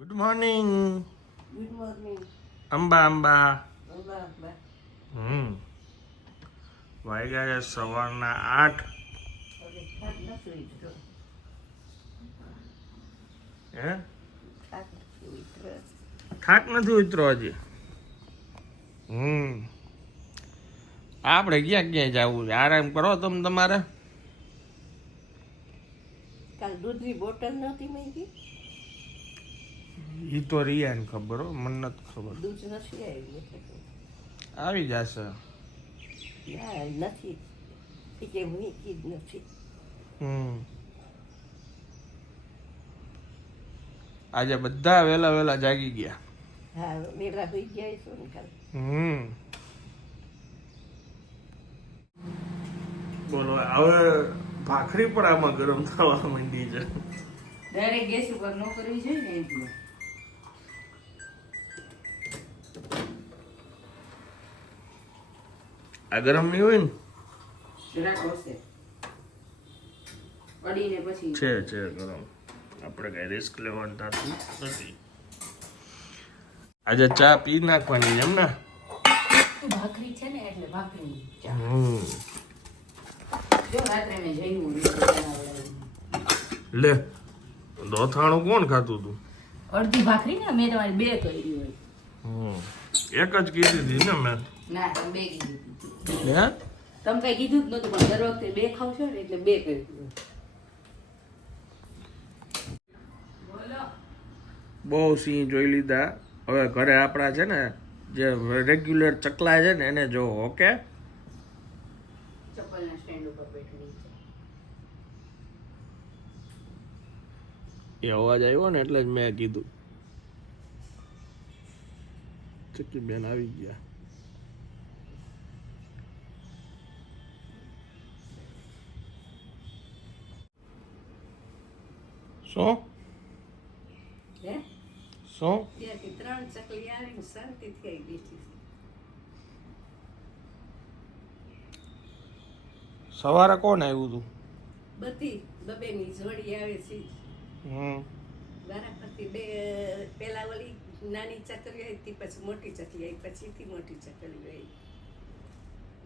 Good morning good morning Amba Amba Amba Amba હમ. વાગ્યા છે સવારના આઠ. નથી હે? થાક નથી ઉતરો નથી હજી. હમ. આપણે ક્યાં ક્યાં જવું છે? આરામ કરો તમે તમારે. કાલ દૂધની બોટલ નહોતી મેંગી એ તો રિયાને ખબર હો મને નથી ખબર. આવી જશે. નથી. નથી. હમ. આજે બધા વેલા વેલા જાગી ગયા. હા વેલા ગયા છો ને હમ. બોલો હવે ભાખરી પણ આમાં ગરમ થવા માંડી છે. ડાયરેક્ટ ગેસ ઉપર ન કરવી જોઈએ ને એટલે આ ગરમ નહીં હોય ને. પછી છે છે ગરમ. આપણે કઈ રિસ્ક લેવાનું થતું નથી. આજે ચા પી નાખવાની એમ ને? ભાખરી છે ને એટલે ભાખરી હમ. જો રાત્રે મેં જઈવું લે દોથાણું કોણ ખાતું તું? અડધી ભાખરી ને મેં તમારી બે કરી હોય. હમ. એક જ કીધી હતી ને મેં. ના બે કીધી હતી. હે? તમે કઈ કીધું જ નતું પણ દર વખતે બે ખાવ છો ને એટલે બે બહુ સિંહ જોઈ લીધા. હવે ઘરે આપણા છે ને જે રેગ્યુલર ચકલા છે ને એને જો ઓકે? ચપ્પલના સ્ટેન્ડ ઉપર બેઠી એ અવાજ આવ્યો ને એટલે જ મેં કીધું. ચકી બેન આવી ગયા. શું શું ત્રણ ચકલી આવી શાંતિથી આવી બેઠી સવારે કોણ આવ્યું હતું બધી બબેની જોડી આવે છે. હમ. વારા પરથી બે પેલા ઓલી નાની ચકલી આવી હતી પછી મોટી ચકલી આવી પછીથી મોટી ચકલી આવી.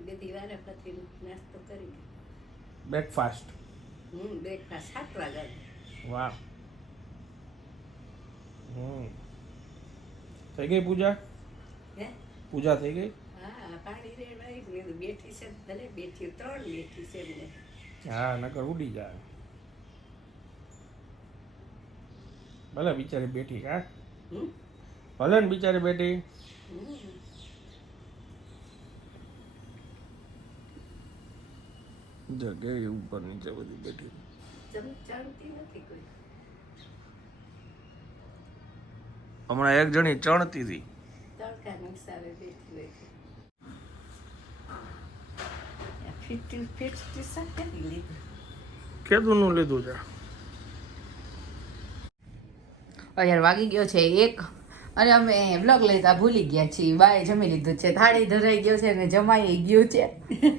બધી વારા પરથી નાસ્તો કરી. બ્રેકફાસ્ટ હમ બ્રેકફાસ્ટ સાત વાગ્યા. વાહ. હમ. થઈ ગઈ પૂજા? પૂજા થઈ ગઈ? હા નકર ઉડી જાય. ભલે બિચારી બેઠી હા? ભલે ને બિચારી બેઠી. જગ્યાએ ઉપર નીચે બધી બેઠી. ચમ નથી કોઈ. હમણાં એક જણી ચણતી હતી. તડકા નિસારે બેઠી બેઠી. ફિફ્ટી ફિફ્ટી સાથે લીધું? છે. અત્યારે વાગી ગયો છે એક. અને અમે બ્લોગ લેતા ભૂલી ગયા છીએ. બાએ જમી લીધું છે. થાળી ધરાઈ ગયો છે અને જમાઈ ગયું છે.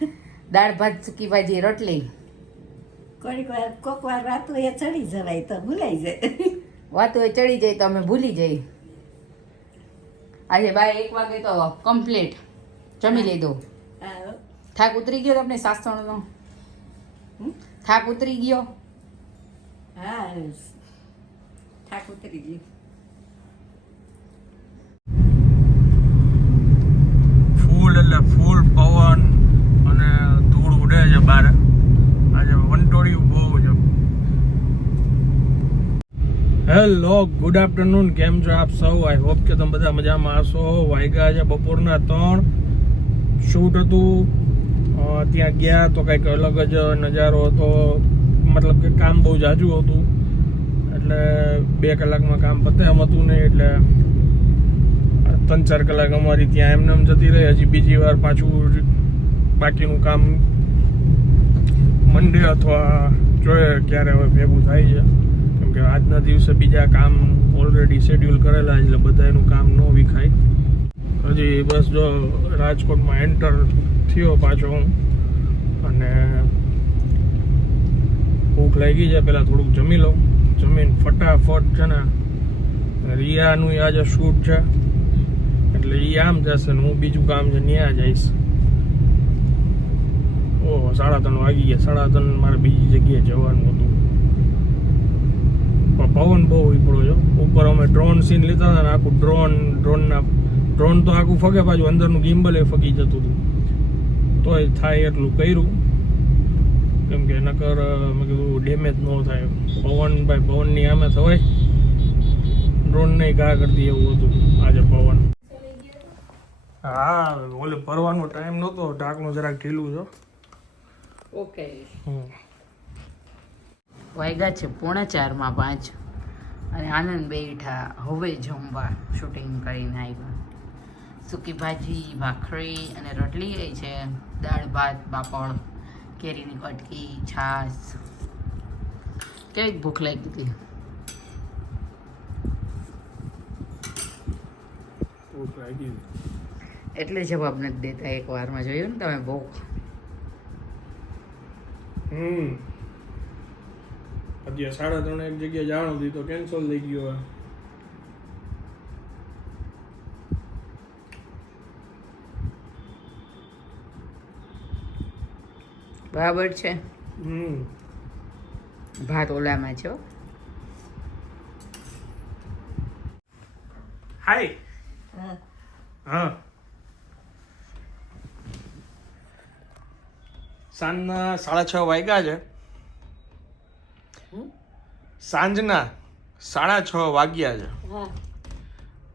દાળ ભાત સુકી ભાજી રોટલી. કોઈક વાર કોક વાર વાતો એ ચડી જવાય તો ભૂલાઈ જાય. વાતો એ ચડી જાય તો અમે ભૂલી જઈ આજે બાય એક વાગે તો કમ્પ્લીટ જમી લીધું. હા. થાક ઉતરી ગયો તમને સાસણનો? હમ? થાક ઉતરી ગયો? હા થાક ઉતરી ગયો. ફૂલ એટલે ફૂલ પવન અને ધૂળ ઉડે છે બહાર. આજે વંટોળિયું બહુ છે હેલો ગુડ આફ્ટરનૂન કેમ છો આપ સૌ? આઈ હોપ કે તમે બધા મજામાં હશો. વાગ્યા છે બપોરના ત્રણ. શૂટ હતું. ત્યાં ગયા તો કંઈક અલગ જ નજારો હતો. મતલબ કે કામ બહુ જાજુ હતું. એટલે બે કલાકમાં કામ પતે એમ હતું નહીં, એટલે ત્રણ ચાર કલાક અમારી ત્યાં એમને એમ જતી રહી. હજી બીજી વાર પાછું બાકીનું કામ મંડે અથવા જોઈએ ક્યારે હવે ભેગું થાય છે. કેમ કે આજના દિવસે બીજા કામ ઓલરેડી શેડ્યુલ કરેલા એટલે બધા એનું કામ ન વિખાય. હજી બસ જો રાજકોટમાં એન્ટર થયો પાછો હું. અને ભૂખ લાગી છે પહેલાં થોડુંક જમી લઉં. જમીન ફટાફટ છે ને, રિયાનું આજે શૂટ છે. એટલે એ આમ જશે ને હું બીજું કામ છે ત્યાં જઈશ. ઓહો સાડા ત્રણ વાગી ગયા. સાડા ત્રણ મારે બીજી જગ્યાએ જવાનું હતું. પણ પવન બહુ ઉપડો છો. ઉપર અમે ડ્રોન સીન લીધા હતા ને આખું ડ્રોન ડ્રોનના ડ્રોન તો આખું ફગે પાછું. અંદરનું ગિમ્બલ એ ફગી જતું હતું. તોય થાય એટલું કર્યું. કેમ કે નકર મેં કીધું ડેમેજ ન થાય. પવન ભાઈ, પવનની આમે થવાય. ડ્રોન નહીં ઘા કરતી એવું હતું. આજે પવન. હા, ઓલે ભરવાનો ટાઈમ નહોતો. ઢાંકણું જરાક ઢીલું છો. ઓકે. વાગ્યા છે પોણા ચારમાં પાંચ. અને આનંદ બેઠા હવે જમવા શૂટિંગ કરીને આવ્યા. સૂકી ભાજી ભાખરી અને રોટલી એ છે. દાળ ભાત પાપડ કેરીની કટકી છાશ. કેવી ભૂખ લાગી હતી? એટલે જવાબ નથી દેતા. એક વારમાં જોયું ને તમે બહુ હમ. અત્યારે સાડા ત્રણ એક જગ્યાએ જવાનું હતી તો કેન્સલ થઈ ગયો હવે. બરાબર છે. હમ. ભાત ઓલામાં છે હો. હાય હા. સાંજના સાડા છ વાગ્યા છે. સાંજના સાડા છ વાગ્યા છે.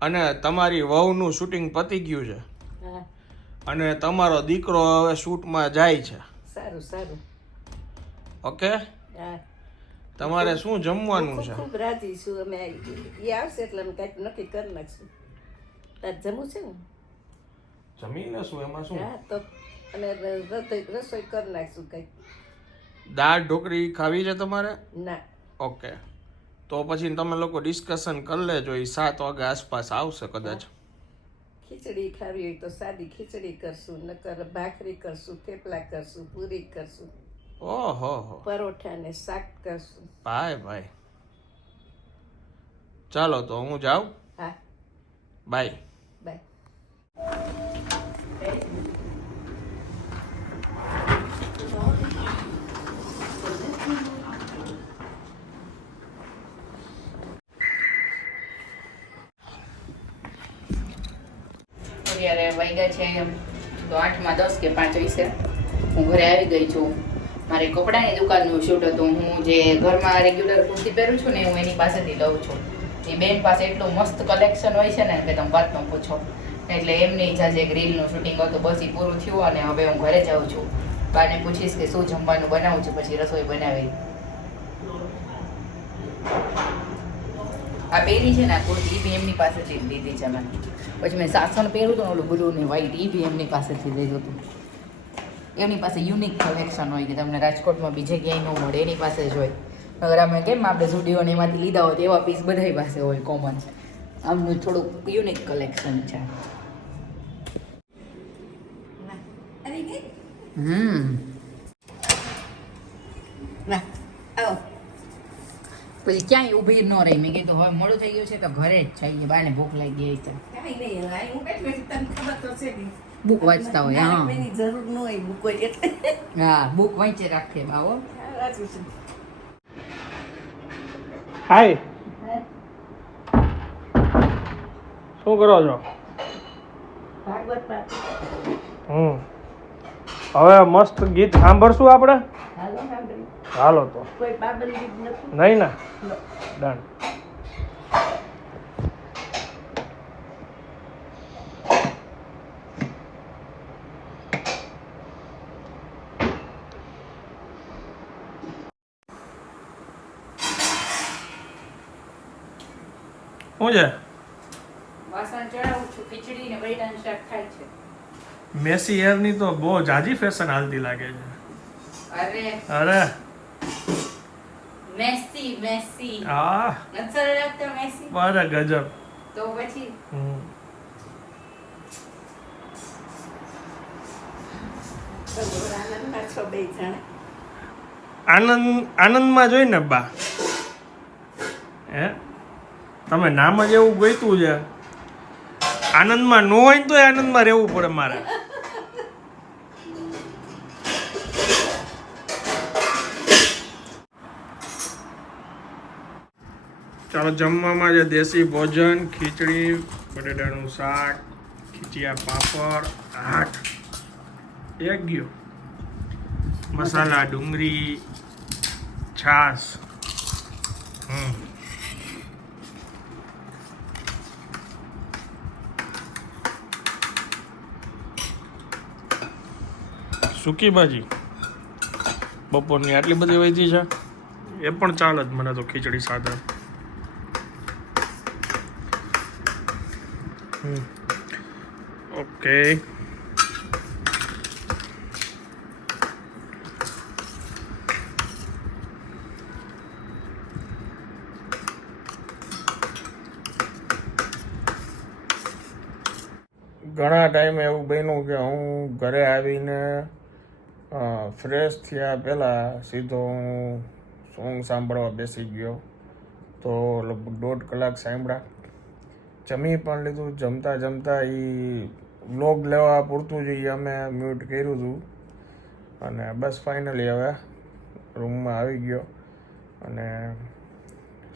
અને તમારી વહુનું શૂટિંગ પતી ગયું છે. હા. અને તમારો દીકરો હવે શૂટમાં જાય છે. સારું સારું. ઓકે? તમારે શું જમવાનું છે? ખૂબ રાજી છું. અમે એ આવશે એટલે અમે કંઈક નક્કી કરી નાખશું. તાર જમવું છે ને? જમીને શું એમાં શું? હા તો અને રસોઈ રસોઈ કરી નાખશું કંઈક. દાળ ઢોકળી ખાવી છે તમારે? ના. ઓકે. તો પછી તમે લોકો ડિસ્કશન કરી લેજો એ સાત વાગે આસપાસ આવશે કદાચ. ખીચડી ખાવી હોય તો સાદી ખીચડી કરશું નકર ભાખરી કરશું થેપલા કરશું પૂરી કરશું. ઓહો હો. પરોઠા ને શાક કરશું. ભાઈ ભાઈ. ચાલો તો હું જાઉં. હા. બાય. બાય. અત્યારે વાગ્યા છે તો આઠમાં દસ કે પાંચ વીસે હું ઘરે આવી ગઈ છું. મારે કપડાની દુકાનનું શૂટ હતું. હું જે ઘરમાં રેગ્યુલર કુર્તી પહેરું છું ને, હું એની પાસેથી લઉં છું. એ બેન પાસે એટલું મસ્ત કલેક્શન હોય છે ને, કે તમે વાત ન પૂછો. એટલે એમની ઈચ્છા છે એક રીલનું શૂટિંગ હતું, બસ એ પૂરું થયું અને હવે હું ઘરે જાઉં છું. બાને પૂછીશ કે શું જમવાનું બનાવું છું, પછી રસોઈ બનાવી. આ પહેરી છે ને આ કુર્તી એ બી એમની પાસેથી જ લીધી છે મેં પછી મેં સાસણ પહેર્યું હતું ને ઓલું બ્લુ ને વ્હાઈટ એ બી એમની પાસેથી લીધું હતું. એમની પાસે યુનિક કલેક્શન હોય કે તમને રાજકોટમાં બીજે ક્યાંય ન મળે એની પાસે જ હોય. અગર અમે કેમ આપણે સ્ટુડિયો એમાંથી લીધા હોય તો એવા પીસ બધાય પાસે હોય કોમન આમનું થોડુંક યુનિક કલેક્શન છે. હમ. ના. આવો. પછી ક્યાંય ઊભી ન રહી. મેં કીધું હવે મોડું થઈ ગયું છે તો ઘરે જ જઈએ. બાને ભૂખ લાગી ગઈ છે. કાંઈ નહીં હવે હું બેઠી બેઠી તને ખબર તો છે ને બુક વાંચતા હોય હા. જરૂર ન હોય બુક હોય એટલે. હા બુક વાંચે રાખીએ બાવો હાય. શું કરો છો? ભાગવત પાઠ. હમ. હવે મસ્ત ગીત સાંભળશું આપણે? હાલો સાંભળી હાલો તો. કોઈ પાબંદી જ નથી. નહીં ને? લો. ડન. શું છે વાસણ ચડાવું છું ખીચડી ને બૈરાનું શાક ખાય છે મેસી ની તો બહુ જાજી ફેશન હાલતી લાગે છે. અરે. અરે. Messi Messi. હા. નસર લાગતો મેસી? બરા ગજબ. તો પછી? હમ. આનંદ આનંદમાં આનંદ આનંદમાં જોઈને બા. હે? તમે નામ જ એવું ગોઈતું છે. આનંદમાં ન હોય ને તો આનંદમાં રહેવું પડે મારે. ચાલો, જમવામાં છે દેશી ભોજન, ખીચડી, બટેટાનું શાક, ખીચિયા પાપડ, આઠ. એક ગયો. મસાલા, ડુંગળી છાસ હમ. સૂકી ભાજી. બપોરની આટલી બધી વૈધી છે? એ પણ ચાલે જ મને તો ખીચડી સાદા ઓકે ઘણા ટાઈમે એવું બન્યું કે હું ઘરે આવીને ફ્રેશ થયા પહેલાં સીધો હું સોંગ સાંભળવા બેસી ગયો. તો લગભગ દોઢ કલાક સાંભળ્યા. જમી પણ લીધું, જમતા જમતા એ વ્લોગ લેવા પૂરતું જ અમે મ્યુટ કર્યું હતું અને બસ ફાઇનલી હવે રૂમમાં આવી ગયો. અને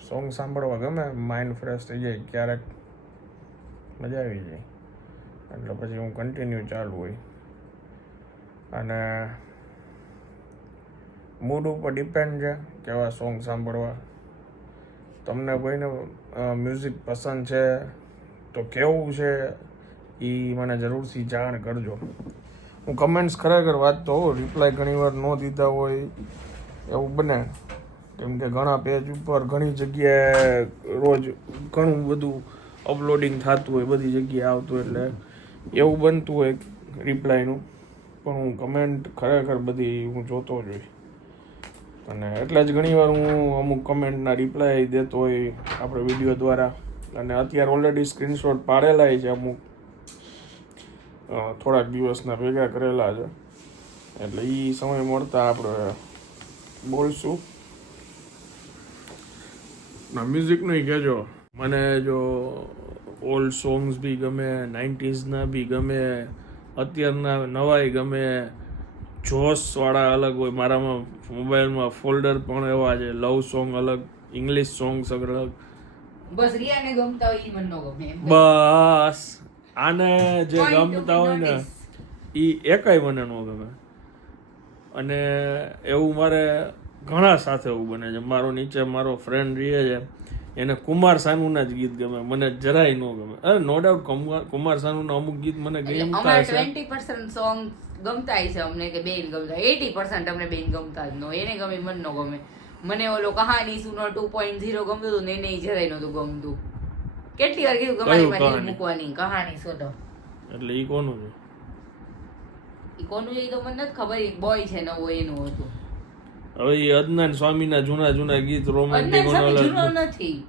સોંગ સાંભળવા ગમે માઇન્ડ ફ્રેશ થઈ જાય, ક્યારેક મજા આવી જાય. એટલે પછી હું કન્ટિન્યુ ચાલુ હોય. અને મૂડ ઉપર ડિપેન્ડ છે કેવા સોંગ સાંભળવા. તમને કોઈને મ્યુઝિક પસંદ છે? તો કેવું છે એ મને જરૂરથી જાણ કરજો. હું કમેન્ટ્સ ખરેખર વાંચતો રિપ્લાય ઘણીવાર ન દીધા હોય, એવું બને. કેમ કે ઘણા પેજ ઉપર ઘણી જગ્યાએ રોજ ઘણું બધું અપલોડિંગ થતું હોય, બધી જગ્યાએ આવતું એટલે એવું બનતું હોય રિપ્લાયનું પણ હું કમેન્ટ ખરેખર બધી હું જોતો જ હોય અને એટલે જ ઘણીવાર હું અમુક કમેન્ટના રિપ્લાય દેતો હોય, આપણે વીડિયો દ્વારા. અને અત્યારે ઓલરેડી સ્ક્રીનશોટ પાડેલા છે અમુક. થોડાક દિવસના ભેગા કરેલા છે. એટલે એ સમય મળતા આપણે બોલશું. ના મ્યુઝિકનું કહેજો. મને જો ઓલ્ડ સોંગ્સ બી ગમે નાઇન્ટીઝના બી ગમે, અત્યારના નવાય ગમે જોશવાળા અલગ હોય, મારામાં મોબાઈલમાં ફોલ્ડર પણ એવા છે લવ સોંગ અલગ ઇંગ્લિશ સોંગ્સ અલગ બસ રિયાને ગમતા હોય ઈ મને ન ગમે બસ. આને જે ગમતા હોય ને એ એકાય મને ન ગમે. અને એવું મારે ઘણા સાથે એવું બને છે. મારો નીચે મારો ફ્રેન્ડ રહે છે એને કુમાર સાનુના જ ગીત ગમે. મને જરાય ન ગમે. અરે નો ડાઉટ કુમાર સાનુના અમુક ગીત મને ગમતા હશે ટ્વેન્ટી પર્સન્ટ સોંગ ગમતા છે અમને કે બેન ગમતા. એટી પર્સન્ટ અમને બેન ગમતા જ નો એને ગમે મને ન ગમે. મને ઓલો કહાની સુનો ટુ પોઈન્ટ ઝીરો ગમતું હતું ને એને જરાય નહોતું ગમતું. કેટલી વાર કીધું તમારી ગમારી મૂકવાની કહાની શોધો. એટલે ઈ કોનું છે? ઈ કોનું છે ઈ તો મને નથી ખબર એક બોય છે નવો એનું હતું. હવે એ અદનાન સ્વામીના જૂના જૂના ગીત રોમેન્ટિક નથી.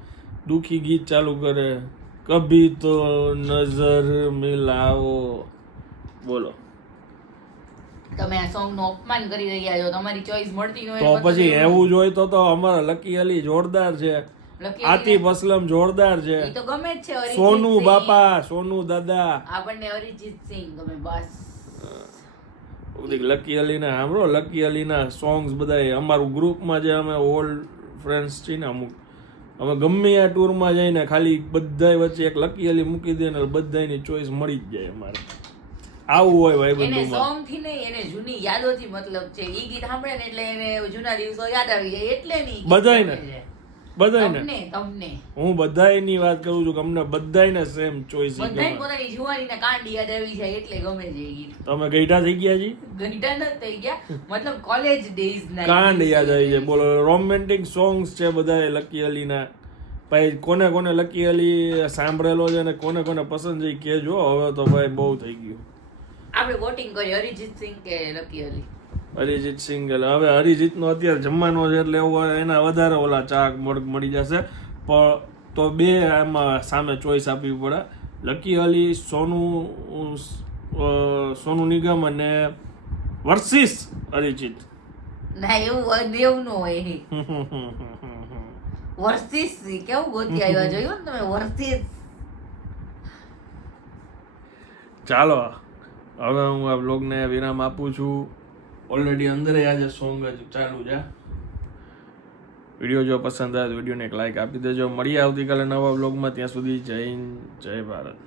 દુખી ગીત ચાલુ કરે કભી તો નજર મિલાવો. બોલો. તમે આ સોંગનું અપમાન કરી રહ્યા છો તમારી ચોઈસ મળતી ન હોય તો પછી એવું જ હોય તો તો અમારા લકી અલી જોરદાર છે. આતિફ અસલમ જોરદાર છે. એ તો ગમે જ છે સોનુ બાપા સોનુ દાદા. આપણને અરિજીત સિંહ ગમે બસ. લકી અલીના સાંભળો લકી અલીના સોંગ્સ બધા અમારું ગ્રુપમાં જે અમે ઓલ્ડ ફ્રેન્ડ્સ છીએ ને અમુક અમે ગમે આ ટૂરમાં જઈને ખાલી બધા વચ્ચે એક લકી અલી મૂકી દે ને બધાની ચોઈસ મળી જ જાય અમારે. આવું હોય ભાઈ એને સોંગથી નહીં એને જૂની યાદોથી મતલબ છે. ઈ ગીત સાંભળે ને એટલે એને જૂના દિવસો યાદ આવી જાય. એટલે ની બધાય ને બધાય ને તમને હું બધાયની વાત કરું છું કે અમને બધાયને સેમ ચોઈસ બધાય પોતાની જુવાનીના કાંડી યાદ આવી જાય એટલે ગમે છે ગીત. તમે ગઈઢા થઈ ગયા જી? ઘંટા ન થઈ ગયા. મતલબ કોલેજ ડેઝ ના કાંડ યાદ આવી જાય. બોલો રોમેન્ટિક સોંગ્સ છે બધાય લકી અલી ના ભાઈ કોને કોને લકી અલી સાંભળેલો છે અને કોને કોને પસંદ છે કહેજો. હવે તો ભાઈ બહુ થઈ ગયું. આપણે વોટિંગ કરી અરિજીત સિંહ કે લકી અલી? અરિજીત સિંહ એટલે હવે અરિજીતનો અત્યારે જમવાનો છે એટલે એવું એના વધારે ઓલા ચાક મળી જશે. પણ તો બે આમાં સામે ચોઈસ આપવી પડે. લકી અલી સોનુ સોનુ નિગમ અને વર્સિસ અરિજીત. ના એવું એવું નો હોય વર્સિસ કેવું ગોતી આવ્યા? જોયું ને તમે? વર્સિસ. ચાલો. હવે હું આ બ્લોગને વિરામ આપું છું. ઓલરેડી અંદર આજે સોંગ જ ચાલુ છે. વીડિયો જો પસંદ આવે વિડીયોને એક લાઈક આપી દેજો. મળીએ આવતીકાલે નવા બ્લોગમાં ત્યાં સુધી જય હિન્દ, જય ભારત.